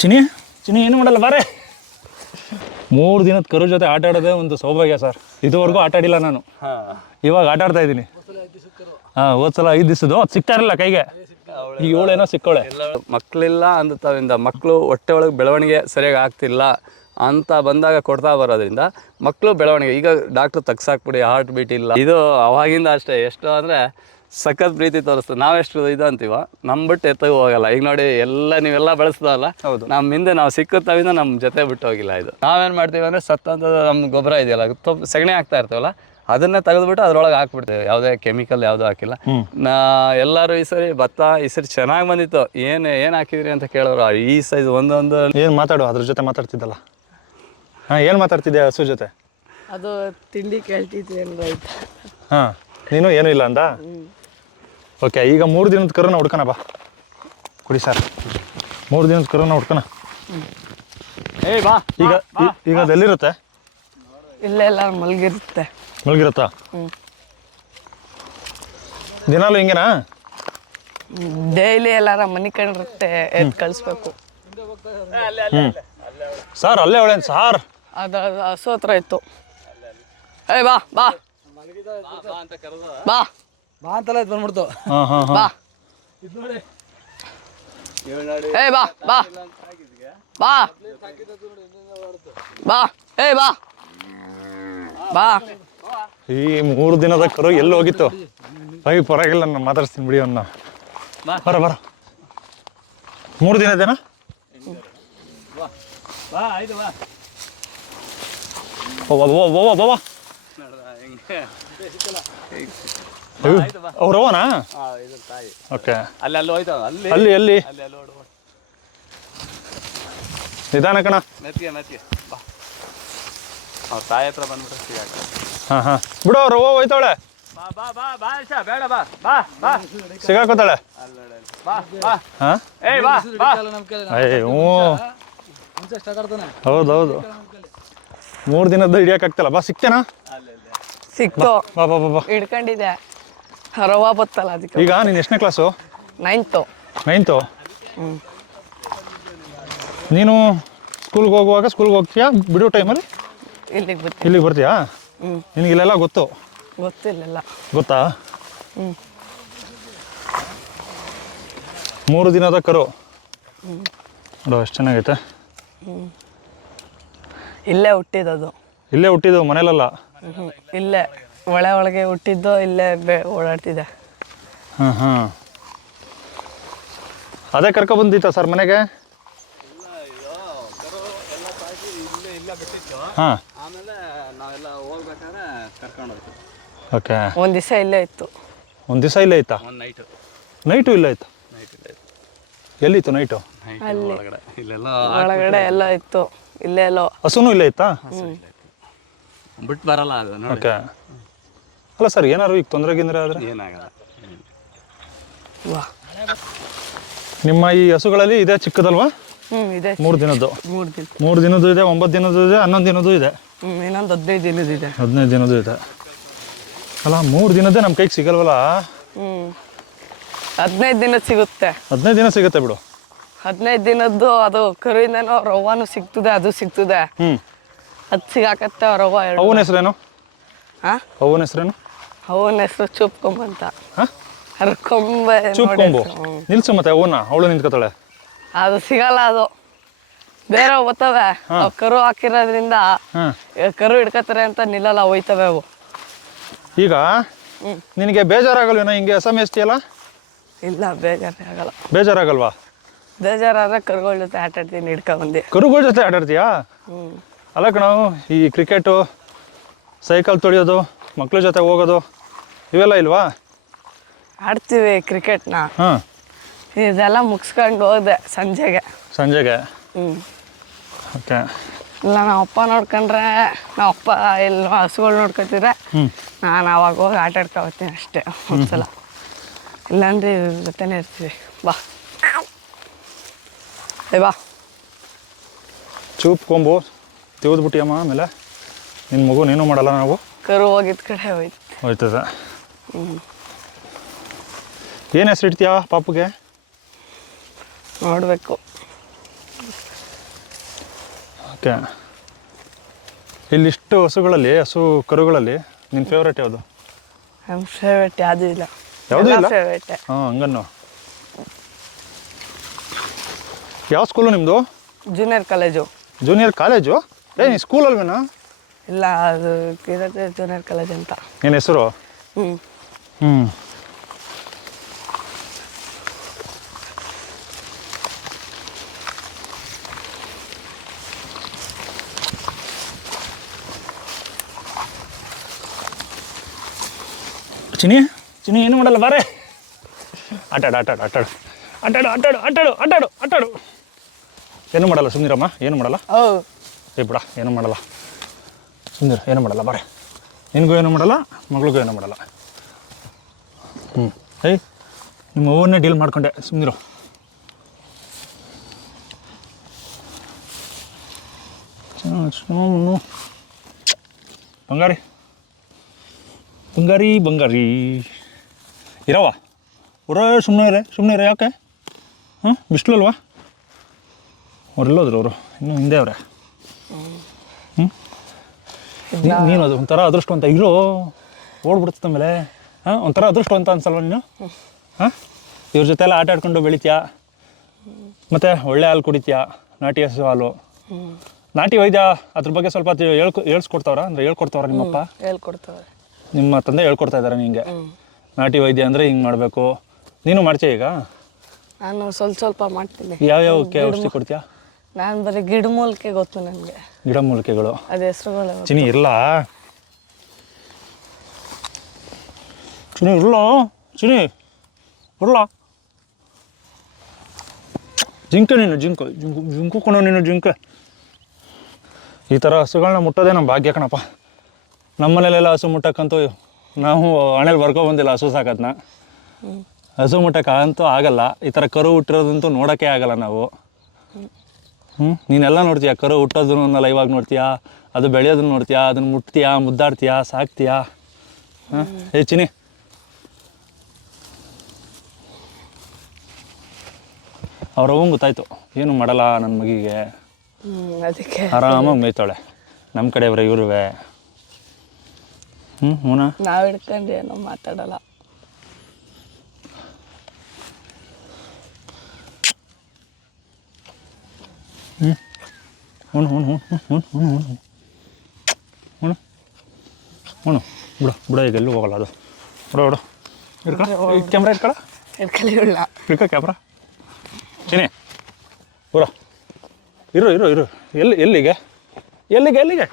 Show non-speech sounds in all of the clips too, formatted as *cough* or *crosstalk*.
ಚಿನಿ ಚಿನಿ ಏನು ಮಾಡಲ್ಲ ಬಾರೆ. ಮೂರು ದಿನದ ಕರು ಜೊತೆ ಆಟ ಆಡೋದೇ ಒಂದು ಸೌಭಾಗ್ಯ ಸರ್. ಇದುವರೆಗೂ ಆಟ ಆಡಿಲ್ಲ ನಾನು. ಇವಾಗ ಆಟ ಆಡ್ತಾ ಇದ್ದೀನಿ. ಹಾಂ ಹೋದ್ಸಲ ಐದು ದಿವಸದ್ದು. ಅದು ಸಿಗ್ತಾ ಕೈಗೆ. ಈಗ ಏಳೇನೋ ಸಿಕ್ಕೋಳೆ. ಮಕ್ಕಳಿಲ್ಲ ಅಂದತಾವಿಂದ ಮಕ್ಕಳು ಹೊಟ್ಟೆ ಒಳಗೆ ಬೆಳವಣಿಗೆ ಸರಿಯಾಗಿ ಆಗ್ತಿಲ್ಲ ಅಂತ ಬಂದಾಗ ಕೊಡ್ತಾ ಬರೋದ್ರಿಂದ ಮಕ್ಕಳು ಬೆಳವಣಿಗೆ. ಈಗ ಡಾಕ್ಟ್ರು ತಗ್ಸಾಕ್ಬಿಡಿ ಹಾರ್ಟ್ ಬೀಟ್ ಇಲ್ಲ. ಇದು ಅವಾಗಿಂದ ಅಷ್ಟೇ. ಎಷ್ಟು ಅಂದರೆ ಸಖತ್ ಪ್ರೀತಿ ತೋರಿಸ್ತದೆ ನಾವೆಷ್ಟು ಇದು ಅಂತೀವ ನಮ್ಮ ಬಿಟ್ಟು ಎತ್ತಗೂ ಹೋಗಲ್ಲ. ಈಗ ನೋಡಿ ಎಲ್ಲ ನೀವೆಲ್ಲ ಬೆಳೆಸ್ದಲ್ಲ ಹೌದು. ನಮ್ಮ ಹಿಂದೆ ನಾವು ಸಿಕ್ಕುತ್ತಾವಿಂದ ನಮ್ಮ ಜೊತೆ ಬಿಟ್ಟು ಹೋಗಿಲ್ಲ ಇದು. ನಾವೇನು ಮಾಡ್ತೀವಿ ಅಂದರೆ ಸತ್ತಂತ ನಮ್ಮ ಗೊಬ್ಬರ ಇದೆಯಲ್ಲ ತೊಪ್ ಸಗಣಿ ಆಗ್ತಾ ಇರ್ತೀವಲ್ಲ ಅದನ್ನೇ ತೆಗೆದ್ಬಿಟ್ಟು ಅದ್ರೊಳಗೆ ಹಾಕ್ಬಿಡ್ತೇವೆ. ಯಾವುದೇ ಕೆಮಿಕಲ್ ಯಾವುದೂ ಹಾಕಿಲ್ಲ. ನಾ ಎಲ್ಲರೂ ಈ ಸರಿ ಭತ್ತ ಈ ಸರಿ ಚೆನ್ನಾಗಿ ಬಂದಿತ್ತು. ಏನು ಏನು ಹಾಕಿದ್ರಿ ಅಂತ ಕೇಳೋರು ಈ ಸೈಜ್ ಒಂದೊಂದು ಏನು ಮಾತಾಡು ಅದ್ರ ಜೊತೆ ಮಾತಾಡ್ತಿದ್ದಲ್ಲ. ಹಾಂ ಏನು ಮಾತಾಡ್ತಿದ್ದೆ ಹಸು ಜೊತೆ? ಅದು ತಿಂಡಿ ಕೇಳ್ತಿದ್ದೆ ಹಾಂ ನೀನು ಏನೂ ಇಲ್ಲ ಅಂದ? ಓಕೆ ಈಗ ಮೂರು ದಿನದ ಕರೋನ ಹುಡ್ಕೋಣ ಬಾ. ಕುಡಿ ಸರ್. ಮೂರು ದಿನದ ಕರುನ ಹುಡ್ಕೋಣ. ಏ ಬಾ ಈಗ ಈಗ ಅದೆಲ್ಲಿರುತ್ತೆ? ಇಲ್ಲ ಇಲ್ಲ ಮಲಗಿರುತ್ತೆ. ಮಲಗಿರುತ್ತಾ? ದಿನಾಲು ಹಿಂಗೇನಾ? ಡೈಲಿ ಎಲ್ಲಾರ ಮನೆ ಕಂಡಿರುತ್ತೆ ಎದ್ದು ಕಳಿಸ್ಬೇಕು. ಹ್ಞೂ ಸರ್ ಅಲ್ಲೇ ಒಳ್ಳೆ ಸಾರ್. ಅದು ಅದು ಹಸು ಹತ್ರ ಇತ್ತು. ಏ ಬಾ ಬಾ. ಬಾ. ಬಾ ಅಂತಲ್ಲ ಇದು ಬಂದ್ಬಿಡ್ತು. ಹಾಂ ಹಾಂ ಹಾಂ. ಬಾ. ಏಯ್ ಬಾ ಬಾ. ಬಾ. ಬಾ. ಏ ಬಾ. ಬಾ. ಈ ಮೂರು ದಿನದ ಕರು ಎಲ್ಲಿ ಹೋಗಿತ್ತು? ಅಯ್ಯ ಪರವಾಗಿಲ್ಲ ನಾನು ಮಾತಾಡ್ಸ್ತೀನಿ ಬಿಡಿ ಅವನ್ನ ಬರ ಬರ. ಮೂರು ದಿನದೇನಾ ಬಾ ಆಯ್ತು ಬಾ. ಓ ಓ ಓ ಓ ಅವ್ರವನಾ ಹಾಂ ಇದು ತಾಯಿ. ಓಕೆ. ಅಲ್ಲಿ ಅಲ್ಲಿ ಹೋಯ್ತು ಅಲ್ಲಿ? ಅಲ್ಲಿ ಎಲ್ಲಿ ಅಲ್ಲಿ ಅಲ್ಲಿ ಓಡು ನಿಧಾನ ಕಣ. ಮೆತ್ತಿಗೆ ಮೆತ್ತಿಗೆ ಬಾ. ಅವ್ರ ತಾಯಿ ಹತ್ರ ಹಾಂ ಹಾಂ. ಬಿಡು ಅವ್ರು ಓ ಹೋಯ್ತಾಳೆ ಬಾ ಬಾ ಬಾ ಬಾ ಆಯ್ಷಾ ಬೇಡ ಬಾ ಬಾ ಬಾ. ಸಿಗಾಕೋತಾಳೆ. ಬಾ ಬಾ. ಹಾಂ? ಏಯ್ ಬಾ ಬಾ. ಅಯ್ಯ ಹ್ಞೂ. ಹೌದು ಹೌದು. ಮೂರು ದಿನದ್ದು ಹಿಡಿಯೋಕ್ಕಾಗ್ತಲ್ಲ ಬಾ ಸಿಕ್ತೇನಾ? ಸಿಕ್ತು. ಬಾ ಬಾ ಬಾ ಬಾ. ಹಿಡ್ಕೊಂಡಿದ್ದೆ. ರವ ಬತ್ತಲ್ಲ ಅದಕ್ಕೆ. ಈಗ ನೀನು ಎಷ್ಟನೇ ಕ್ಲಾಸು ನೈನ್ತು ನೈನ್ತು ನೀನು ಸ್ಕೂಲ್ಗೆ ಹೋಗುವಾಗ ಸ್ಕೂಲ್ಗೆ ಹೋಗ್ತೀಯಾ? ಬಿಡೋ ಟೈಮಲ್ಲಿ ಇಲ್ಲಿಗೆ ಬತ್ತಿ ಇಲ್ಲಿಗೆ ಬರ್ತೀಯಾ? ನಿನಗೆ ಇಲ್ಲೆಲ್ಲ ಗೊತ್ತು? ಗೊತ್ತಿಲ್ಲ ಗೊತ್ತಾ? ಮೂರು ದಿನದ ಕರು. ನೋಡು ಎಷ್ಟು ಚೆನ್ನಾಗೈತೆ. ಇಲ್ಲೇ ಹುಟ್ಟಿದದು. ಇಲ್ಲೇ ಹುಟ್ಟಿದ್ದು ಮನೇಲಲ್ಲ? ಇಲ್ಲೇ. ಒಳೆ ಒಳಗೆ ಹುಟ್ಟಿದ್ದೋ ಇಲ್ಲೇ ಬೆ ಓಡಾಡ್ತಿದ್ದೆ. ಹಾಂ ಹಾಂ. ಅದೇ ಕರ್ಕೊ ಬಂದಿತ್ತ ಸರ್ ಮನೆಗೆ? ಹಾಂ. ಆಮೇಲೆ ನಾವೆಲ್ಲ ಹೋಗ್ಬೇಕಾದ್ರೆ ಕರ್ಕೊಂಡು ಹೋಗ್ತೀವಿ ಓಕೆ. ಒಂದು ದಿವಸ ಇಲ್ಲೇ ಇತ್ತು. ಒಂದು ದಿವಸ ಇಲ್ಲೇ ಒಂದು ನೈಟು ನೈಟು ಇಲ್ಲೇ ಇತ್ತು? ನೈಟ್ ಇಲ್ಲ ಎಲ್ಲಿತ್ತು ನೈಟು ನೈಟ್ ಒಳಗಡೆ. ಇಲ್ಲೆಲ್ಲ ಒಳಗಡೆ ಎಲ್ಲ ಇತ್ತು. ಇಲ್ಲೇ ಎಲ್ಲೋ. ಹಸುನೂ ಇಲ್ಲೇ ಇತ್ತಾ. ಬಿಟ್ಟು ಬರಲ್ಲ ಅದು ನೋಡಿ. ಓಕೆ. ಅಲ್ಲ ಸರ್ ಏನಾರು ಈಗ ತೊಂದರೆ ಗಿಂದ್ರೆ ಆದರೆ? ಏನಾಗಲ್ಲ. ವಾ. ನಿಮ್ಮ ಈ ಹಸುಗಳಲ್ಲಿ ಇದೆ ಚಿಕ್ಕದಲ್ವಾ? ಹ್ಞೂ ಇದೆ. ಮೂರು ದಿನದ್ದು. ಮೂರು ದಿನ ಮೂರು ದಿನದ್ದು ಇದೆ ಒಂಬತ್ತು ದಿನದ್ದು ಇದೆ ಹನ್ನೊಂದು ದಿನದ್ದು ಇದೆ. ಹ್ಞೂ ಇನ್ನೊಂದು ಹದಿನೈದು ದಿನದಿದೆ ಹದಿನೈದು ದಿನದ್ದು ಇದೆ. ಅಲ್ಲ ಮೂರು ದಿನದ್ದೇ ನಮ್ಮ ಕೈಗೆ ಸಿಗಲ್ವಲ್ಲ? ಹ್ಞೂ ಹದಿನೈದು ದಿನ ಸಿಗುತ್ತೆ. ಹದಿನೈದು ದಿನ ಸಿಗುತ್ತೆ ಬಿಡು. ಹದಿನೈದು ದಿನದ್ದು ಅದು ಕರುವಿಂದನೋ ರವಾನು ಸಿಗ್ತದೆ ಅದು ಸಿಗ್ತದೆ. ಹ್ಞೂ ಅದು ಸಿಗಾಕತ್ತೆ ರವ ಎರಡು. ಅವನ ಹೆಸ್ರೇನು? ಹಾಂ ಅವನ ಹೆಸ್ರೇನು? ಅವನ ಹೆಸರು ಚೂಪ್ಕೊಂಬಂತ ಅಂತ. ಅದ್ರ ಕೊಂಬೆ ಚೂಪ್ ನೋಡಿ ಕೊಂಬು ನಿಲ್ಸು ಮತ್ತೆ ಅವನ ಅವಳು ನಿಂತ್ಕೋತಾಳೆ. ಅದು ಸಿಗಲ್ಲ ಅದು. ಬೇರೆ ಹೋಗ್ತವೆ ಅವು ಕರು ಹಾಕಿರೋದ್ರಿಂದ ಹಾಂ. ಕರು ಹಿಡ್ಕತಾರೆ ಅಂತ ನಿಲ್ಲಲ್ಲ ಹೋಯ್ತವೆ ಅವು. ಈಗ ನಿನಗೆ ಬೇಜಾರಾಗಲ್ವೇನೋ ಹಿಂಗೆ ಎಸ್ ಎಂ ಎಸ್ ಟಿ ಅಲ್ಲ ಇಲ್ಲ ಬೇಜಾರೇ ಆಗಲ್ಲ. ಬೇಜಾರಾಗಲ್ವಾ? ಬೇಜಾರಾದ್ರೆ ಕರುಗಳ ಜೊತೆ ಆಟ ಆಡ್ತೀನಿ ಹಿಡ್ಕೊಂಬಂದು ಕರುಗಳ ಜೊತೆ ಆಟಾಡ್ತೀಯಾ ಅಲ್ಲ ಕಣವು ಈ ಕ್ರಿಕೆಟು ಸೈಕಲ್ ತೊಳೆಯೋದು ಮಕ್ಕಳ ಜೊತೆ ಹೋಗೋದು ಇವೆಲ್ಲ ಇಲ್ವಾ? ಆಡ್ತೀವಿ ಕ್ರಿಕೆಟ್ನ. ಹಾಂ. ಇದೆಲ್ಲ ಮುಗಿಸ್ಕೊಂಡು ಹೋದೆ ಸಂಜೆಗೆ. ಸಂಜೆಗೆ? ಹ್ಞೂ ಓಕೆ. ಇಲ್ಲ ನಮ್ಮ ಅಪ್ಪ ನೋಡ್ಕೊಂಡ್ರೆ ನಮ್ಮ ಅಪ್ಪ ಎಲ್ಲ ಹಸುಗಳು ನೋಡ್ಕೊತಿದ್ರೆ ನಾನು ಅವಾಗ ಹೋಗಿ ಆಟ ಆಡ್ಕೊ ಬರ್ತೀನಿ ಅಷ್ಟೇ ಒಂದ್ಸಲ. ಇಲ್ಲಾಂದ್ರೆ ಇವ್ರ ಜೊತೆನೇ ಇರ್ತೀವಿ. ಬಾ. ಏ ಬಾ. ಚೂಪ್ ಕೊಂಬು ತೆಗೆದ್ಬಿಟ್ಟಿಯಮ್ಮ ಆಮೇಲೆ. ನಿನ್ನ ಮಗು ನೀನು ಮಾಡಲ್ಲ ನಾವು. ಕರು ಹೋಗಿದ್ದ ಕಡೆ ಹೋಯ್ತು. ಹೋಯ್ತದೆ. ಏನು ಹೆಸರು ಇಡ್ತೀಯಾ ಪಾಪುಗೆ? ನೋಡಬೇಕು ಓಕೆ. ಇಲ್ಲಿಷ್ಟು ಹಸುಗಳಲ್ಲಿ ಹಸು ಕರುಗಳಲ್ಲಿ ನಿನ್ನ ಫೇವ್ರೇಟ್ ಯಾವುದು? ನಮ್ಮ ಫೇವ್ರೇಟ್ ಯಾವುದೂ ಇಲ್ಲ. ಯಾವುದೂ ಇಲ್ಲ? ಫೇವ್ರೇಟ್ ಹಾಂ ಹಂಗನ್ನು. ಯಾವ ಸ್ಕೂಲು ನಿಮ್ಮದು ಜೂನಿಯರ್ ಕಾಲೇಜು ಜೂನಿಯರ್ ಕಾಲೇಜು ಏ ನೀ ಸ್ಕೂಲ್ ಅಲ್ವೇನಾ? ಇಲ್ಲ ಅದು ಜೂನಿಯರ್ ಕಾಲೇಜ್ ಅಂತ. ನಿನ್ನ ಹೆಸರು? ಹ್ಞೂ ಚಿನಿ ಚಿನಿ ಏನು ಮಾಡಲ್ಲ ಬಾರೆ ಆಟಾಡು ಆಟಾಡು ಆಟಾಡು ಆಟಾಡು ಆಟಾಡು ಆಟಾಡು ಆಟಾಡು ಆಟಾಡು ಏನು ಮಾಡಲ್ಲ ಸುಂದಿರಮ್ಮ ಏನು ಮಾಡಲ್ಲ ಓ ಏ ಬಿಡ ಏನು ಮಾಡಲ್ಲ ಸುಂದರ ಏನು ಮಾಡಲ್ಲ ಬಾರೆ ನಿನಗೂ ಏನು ಮಾಡಲ್ಲ ಮಗಳಿಗೂ ಏನು ಮಾಡಲ್ಲ ಹ್ಞೂ. ಏಯ್, ನಿಮ್ಮ ಅವ್ವನ್ನೇ ಡೀಲ್ ಮಾಡ್ಕೊಂಡೆ ಸುಮ್ಮನಿರು ಬಂಗಾರಿ. ಬಂಗಾರಿ ಬಂಗಾರಿ. ಇರವ ಉರ ಸುಮ್ಮನೆ ಇರೆ ಸುಮ್ಮನೆ ಇರೆ, ಯಾಕೆ? ಹಾಂ ಬಿಸ್ಲಲ್ವಾ? ಅಲ್ವಾ ಅವ್ರೆಲ್ಲೋದ್ರು ಅವರು, ಇನ್ನೂ ಹಿಂದೆ ಅವರೇ. ಹ್ಞೂ. ನೀನು ಅದು ಒಂಥರ ಅದೃಷ್ಟವಂತ. ಇರೋ ಓಡ್ಬಿಡುತ್ತೆ ಆಮೇಲೆ. ಹಾಂ ಒಂಥರ ಅದೃಷ್ಟವಂತ ಅನ್ಸಲ್ವ ನೀನು? ಹಾಂ? ಇವ್ರ ಜೊತೆ ಎಲ್ಲ ಆಟ ಆಡ್ಕೊಂಡು ಬೆಳಿತೀಯಾ? ಮತ್ತು ಒಳ್ಳೆ ಹಾಲು ಕುಡಿತೀಯಾ? ನಾಟಿ ಹಸು ಹಾಲು? ನಾಟಿ ವೈದ್ಯ ಅದ್ರ ಬಗ್ಗೆ ಸ್ವಲ್ಪ ಹೇಳ್ಕೊ ಹೇಳ್ಸ್ಕೊಡ್ತಾವ್ರ? ಅಂದರೆ ಹೇಳ್ಕೊಡ್ತಾವ್ರ ನಿಮ್ಮಪ್ಪ ಹೇಳ್ಕೊಡ್ತಾವ್ರೆ. ನಿಮ್ಮ ತಂದೆ ಹೇಳ್ಕೊಡ್ತಾ ಇದ್ದಾರೆ ನಿಂಗೆ. ನಾಟಿ ವೈದ್ಯ ಅಂದರೆ ಹಿಂಗೆ ಮಾಡಬೇಕು. ನೀನು ಮಾಡ್ತೀಯ ಈಗ? ನಾನು ಸ್ವಲ್ಪ ಸ್ವಲ್ಪ ಮಾಡ್ತೀನಿ. ಯಾವ್ಯಾವಕ್ಕೆ ಔಷಧಿ ಕೊಡ್ತೀಯಾ? ನಾನು ಬರೀ ಗಿಡಮೂಲಿಕೆ ಗೊತ್ತು ನನಗೆ. ಗಿಡಮೂಲಿಕೆಗಳು ಅದೇ ಹೆಸರುಗಳು ಚಿನಿ ಇರಲ್ಲ ಚಿನಿ 올라 ಚಿನಿ 올라 ಜಿಂಕೆ ನೀನು ಜಿಂಕು ಜಿಂಕು ಜಿಂಕು ಕಣೋ ನೀನು ಜಿಂಕೆ ಈ ಥರ ಹಸುಗಳನ್ನ ಮುಟ್ಟೋದೇ ನಮ್ಮ ಭಾಗ್ಯ ಕಣಪ್ಪ ನಮ್ಮ ಮನೇಲೆಲ್ಲ ಹಸು ಮುಟ್ಟಕ್ಕಂತೂ ನಾವು ಹಣೆಯಲ್ಲಿ ಬರ್ಕೊ ಬಂದಿಲ್ಲ ಹಸು ಸಾಕದ್ನ ಹಸು ಮುಟ್ಟಕ್ಕಂತೂ ಆಗಲ್ಲ ಈ ಥರ ಕರು ಹುಟ್ಟಿರೋದಂತೂ ನೋಡೋಕ್ಕೆ ಆಗಲ್ಲ ನಾವು ಹ್ಞೂ ನೀನೆಲ್ಲ ನೋಡ್ತೀಯಾ ಕರು ಹುಟ್ಟೋದನ್ನ ಇವಾಗ ನೋಡ್ತೀಯಾ ಅದು ಬೆಳೆಯೋದನ್ನು ನೋಡ್ತೀಯಾ ಅದನ್ನ ಮುಟ್ತೀಯಾ ಮುದ್ದಾಡ್ತೀಯಾ ಸಾಕ್ತೀಯಾ ಹಾಂ ಚಿನಿ ಅವ್ರವ್ವಂಗೆ ಗೊತ್ತಾಯ್ತು. ಏನು ಮಾಡಲ್ಲ ನನ್ನ ಮಗಿಗೆ. ಹ್ಞೂ ಅದಕ್ಕೆ. ಆರಾಮಾಗಿ ಮೇಯ್ತಾಳೆ. ನಮ್ಮ ಕಡೆ ಕಡೆಯವ್ರೆ ಇವ್ರುವೆ. ಹ್ಞೂ ಹ್ಞೂನಾ ನಾವು ಹಿಡ್ಕೊಂಡು ಏನೋ ಮಾತಾಡಲ್ಲ. ಹ್ಞೂ ಹ್ಞೂ ಹ್ಞೂ ಹ್ಞೂ ಹ್ಞೂ ಹ್ಞೂ ಹ್ಞೂ ಹ್ಞೂ ಹ್ಞೂ ಬಿಡು ಬಿಡು ಈಗ ಎಲ್ಲೂ ಹೋಗಲ್ಲ ಅದು. ಬಿಡ ಬಿಡು. ಕ್ಯಾಮ್ರಾ ಇಟ್ಕೊಳ? ಹಿಡ್ಕೊಳ್ಳಿಲ್ಲ ಇಟ್ಕೊ ಕ್ಯಾಮ್ರಾ ಚಿನಿ ಬರೋ ಇರು ಇರು ಇರು. ಎಲ್ಲಿ ಎಲ್ಲಿಗೆ? ಎಲ್ಲಿಗೆ ಎಲ್ಲಿಗೆ?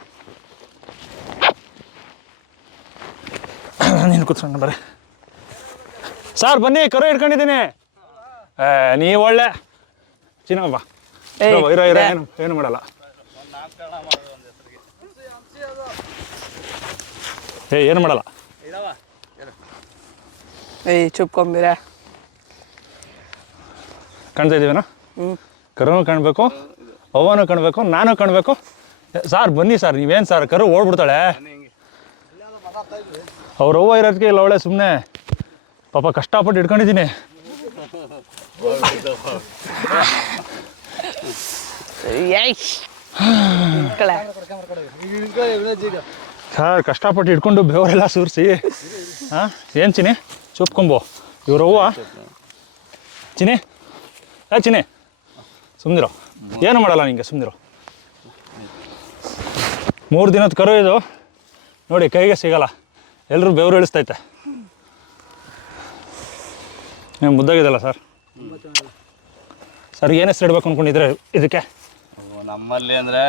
*coughs* ನೀನು ಕೂತ್ಕೊಂಡು ಬರ್ರಿ. ಸರ್ ಬನ್ನಿ ಕರು ಇಟ್ಕೊಂಡಿದ್ದೀನಿ ಏ ನೀವು ಒಳ್ಳೆ. ಚಿನ್ನಪ್ಪ ಇರೋ, ಇರೋ. ಏನು ಏನು ಮಾಡಲ್ಲ. ಏ ಏನು ಮಾಡಲ್ಲ? ಏಯ್ ಚುಪ್ಕೊಂಬಿರ. ಕಾಣ್ತಾ ಇದ್ದೀವೇನಾ? ಕರುನು ಕಾಣಬೇಕು, ಅವ್ವನು ಕಾಣಬೇಕು, ನಾನು ಕಾಣಬೇಕು. ಸಾರ್, ಬನ್ನಿ ಸರ್, ನೀವೇನು ಸರ್, ಕರು ಓಡ್ಬಿಡ್ತಾಳೆ. ಅವ್ರ ಅವ್ವ ಇರೋದಕ್ಕೆ ಇಲ್ಲ ಅವಳೆ ಸುಮ್ಮನೆ ಪಾಪ ಕಷ್ಟಪಟ್ಟು ಇಟ್ಕೊಂಡಿದ್ದೀನಿ. ಸರ್, ಕಷ್ಟಪಟ್ಟು ಇಟ್ಕೊಂಡು ಬೆವರೆಲ್ಲ ಸುರಿಸಿ. ಹಾಂ ಏನು ಚಿನಿ ಚುಪ್ಕೊಂಬೋ ಇವ್ರವ್ವ ಚಿನಿ ಯಾ ಚಿನಿ ಸುಮ್ಮನಿರೋ ಏನು ಮಾಡಲ್ಲ ನಿಂಗೆ? ಸುಮ್ಮನಿರೋ ಮೂರು ದಿನದ ಕರು ಇದು. ನೋಡಿ ಕೈಗೆ ಸಿಗಲ್ಲ. ಎಲ್ಲರೂ ಬೆವರು ಇಳಿಸ್ತೈತೆ. ನೀವು ಮುದ್ದಾಗಿದೆಲ್ಲ ಸರ್? ಸರ್ ಏನು ಹೆಸರು ಇಡ್ಬೇಕು ಅಂದ್ಕೊಂಡಿದ್ರೆ ಇದಕ್ಕೆ? ನಮ್ಮಲ್ಲಿ ಅಂದರೆ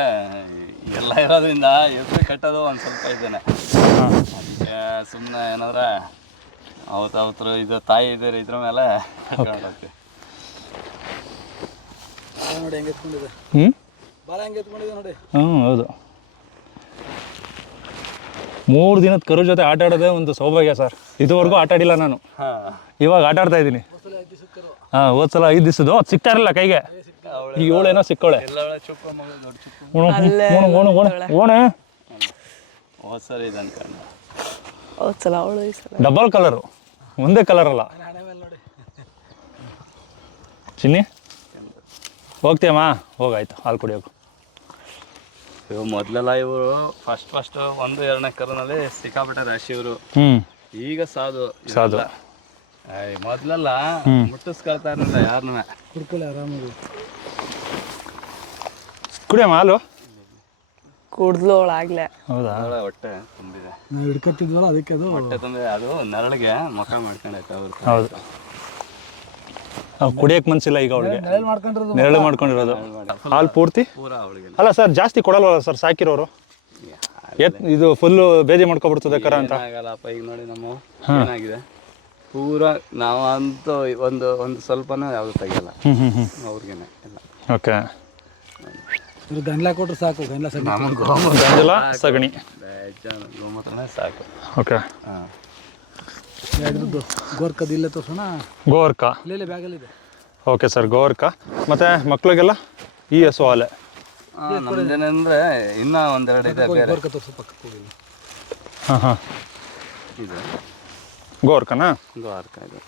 ಎಲ್ಲ ಇರೋದ್ರಿಂದ ಹೆಸರು ಕೆಟ್ಟದು ಒಂದು ಸ್ವಲ್ಪ ಇದ್ದೇನೆ. ಅದಕ್ಕೆ ಸುಮ್ಮನೆ ಏನಂದ್ರೆ ಅವತ್ತು ಅವತ್ತು ಇದು ತಾಯಿ ಇದ್ದಾರೆ ಇದ್ರ ಮೇಲೆ ಹ್ಞೂ ಹ್ಞೂ ಹೌದು. ಮೂರು ದಿನದ ಕರು ಜೊತೆ ಆಟ ಆಡೋದೆ ಒಂದು ಸೌಭಾಗ್ಯ ಸರ್. ಇದುವರೆಗೂ ಆಟ ಆಡಿಲ್ಲ ನಾನು. ಇವಾಗ ಆಟ ಆಡ್ತಾ ಇದ್ದೀನಿ. ಹಾಂ ಹೋದ್ಸಲ ಐದು ದಿವಸದ್ದು. ಸಿಕ್ತಾ ಸಿಗ್ತಾ ಇರಲ್ಲ ಕೈಗೆ ಈಗ ಏಳೇನೋ ಸಿಕ್ಕೋಳೆ ಓಣೆ ಡಬಲ್ ಕಲರ್ ಒಂದೇ ಕಲರ್ ಅಲ್ಲ. ಚಿನ್ನಿ? ಹೋಗ್ತೀಯಮ್ಮ? ಹೋಗಾಯ್ತು ಹಾಲು ಕುಡಿಯೋಕು. ಇವು ಮೊದಲೆಲ್ಲ ಇವರು ಫಸ್ಟ್ ಫಸ್ಟ್ ಒಂದು ಎರಡನೇ ಕರ್ನಲ್ಲಿ ಸಿಕ್ಕಾಪಟ್ಟೆ ರಾಶಿ ಇವರು. ಹ್ಞೂ ಈಗ ಸಾಧು. ಸಾಧು. ಮೊದಲೆಲ್ಲ ಮುಟ್ಟಿಸ್ಕೊಳ್ತಾ ಇರಲಿಲ್ಲ ಯಾರನ್ನ ಕುಡ್ಕೊಳ್ಳಿ ಆರಾಮ ಕುಡಿಯಮ್ಮ ಹಾಲು? ಕುಡ್ದ್ಲು ಅವಳಾಗ್ಲೆ ಹೌದಾ? ಹೊಟ್ಟೆ ತುಂಬಿದೆ. ನಾವು ಹಿಡ್ಕೊತಿದ್ವಲ್ಲ ಅದಕ್ಕೆ ಅದು ಹೊಟ್ಟೆ ತುಂಬಿದೆ. ಅದು ನರಳಿಗೆ ಮುಖ ಮಾಡ್ಕೊಂಡೈತೆ ಅವ್ರು. ಹೌದು. ಕುಡಿಯೋಕೆ ಮನ್ಸಿಲ್ಲ ಈಗ ಅವಳಿಗೆ. ನೆರಳು ಮಾಡ್ಕೊಂಡಿರೋದು ನೆರಳು ಮಾಡ್ಕೊಂಡಿರೋದು. ಹಾಲು ಪೂರ್ತಿ? ಅಲ್ಲ ಸರ್ ಜಾಸ್ತಿ ಕೊಡಲ್ವಲ್ಲ ಸರ್ ಸಾಕಿರೋರು? ಎತ್ ಇದು ಫುಲ್ಲು ಬೇಜಿ ಮಾಡ್ಕೊಬಿಡ್ತದೆ ಕರ ಅಂತ. ಆಗಲ್ಲಪ್ಪ ಈಗ ನೋಡಿ ನಮ್ಮ ಏನಾಗಿದೆ? ಪೂರ ನಾವು ಅಂತೂ ಒಂದು ಒಂದು ಸ್ವಲ್ಪನೂ ಯಾವುದು ತೆಗಿಯಲ್ಲ. ಅವ್ರಿಗೇನೆ ಎಲ್ಲ. ಓಕೆ. ಇವ್ರು ಗಂಡ್ಲ ಕೊಟ್ರೆ ಸಾಕು ಗಂಡ್ಲ ಸಗಣಿ. ಸಗಣಿ. ಗೋಮೂತ್ರನೇ ಸಾಕು. ಓಕೆ. ಹಾಂ. ಗೋರ್ಕದ ಇಲ್ಲೇ ತೋರ್ಸೋಣ? ಗೋರ್ಕ. ಇಲ್ಲೇ ಬ್ಯಾಗಲ್ಲಿದೆ ಓಕೆ ಸರ್ ಗೋರ್ಕ. ಮತ್ತೆ ಮಕ್ಳಿಗೆಲ್ಲ? ಈ ಹಸು ಹಾಲೆ. ನಮ್ದೇನಂದ್ರೆ ಇನ್ನ ಒಂದೆರಡು ಇದೆ ಬೇರೆ. ಗೋರ್ಕ ತೋರ್ಸೋ ಪಕ್ಕಕ್ಕೆ ಹೋಗಿಲ್ಲ ಹಾಂ ಹಾಂ. ಇದು. ಗೋರ್ಕನಾ? ಗೋರ್ಕ ಇದು.